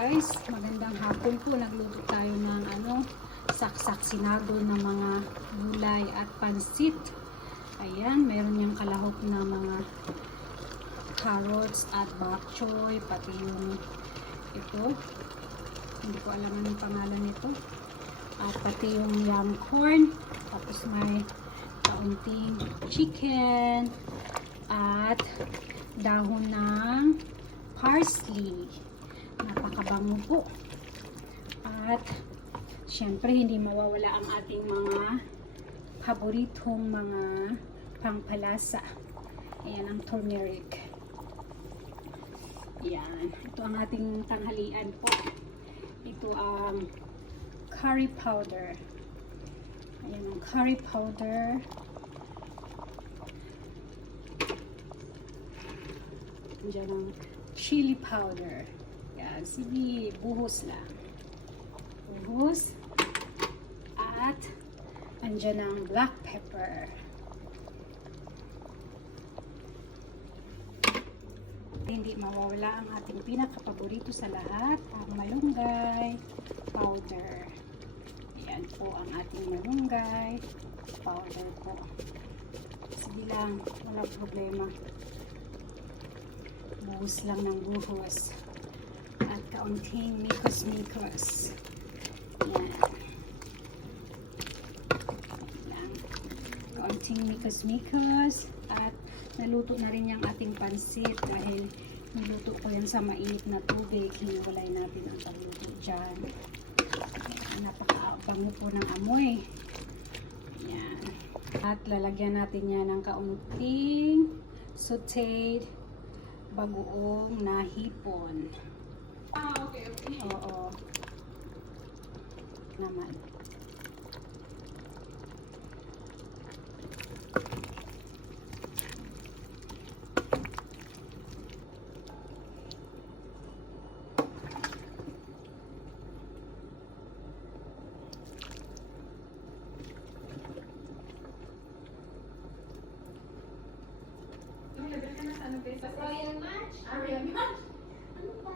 guys, magandang hapon po. Nagluto tayo ng saksak sinado ng mga gulay at pansit. Ayan, meron yung kalahok na mga carrots at bok choy, pati yung ito, hindi ko alam anong pangalan nito, at pati yung yam corn, tapos may kaunting chicken at dahon ng parsley. Napakabango po. At syempre hindi mawawala ang ating mga paboritong mga pangpalasa. Ayan ang turmeric. Yan. Ito ang ating tanghalian po. Ito ang curry powder. Ayan ang curry powder. Diyan ang chili powder. Yan. Sige, buhos lang. Buhos. At andyan ang black pepper. Hindi mawawala ang ating pinakapaborito sa lahat, ang malunggay powder. Ayan po ang ating malunggay powder po. Sige lang, wala problema. Buhos lang ng buhos. At kaunting mikos-mikos. Ayan. Ayan. Kaunting mikos-mikos. At naluto na rin yung ating pansit dahil niluto ko yan sa mainit na tubig. Hiniwalay natin ang pagluto dyan. Napakabango po ng amoy. Ayan. At lalagyan natin yan ng kaunting sauteed bagoong na hipon. Okay. Oo. Naman. Royal Match? Royal Match? Ano ba?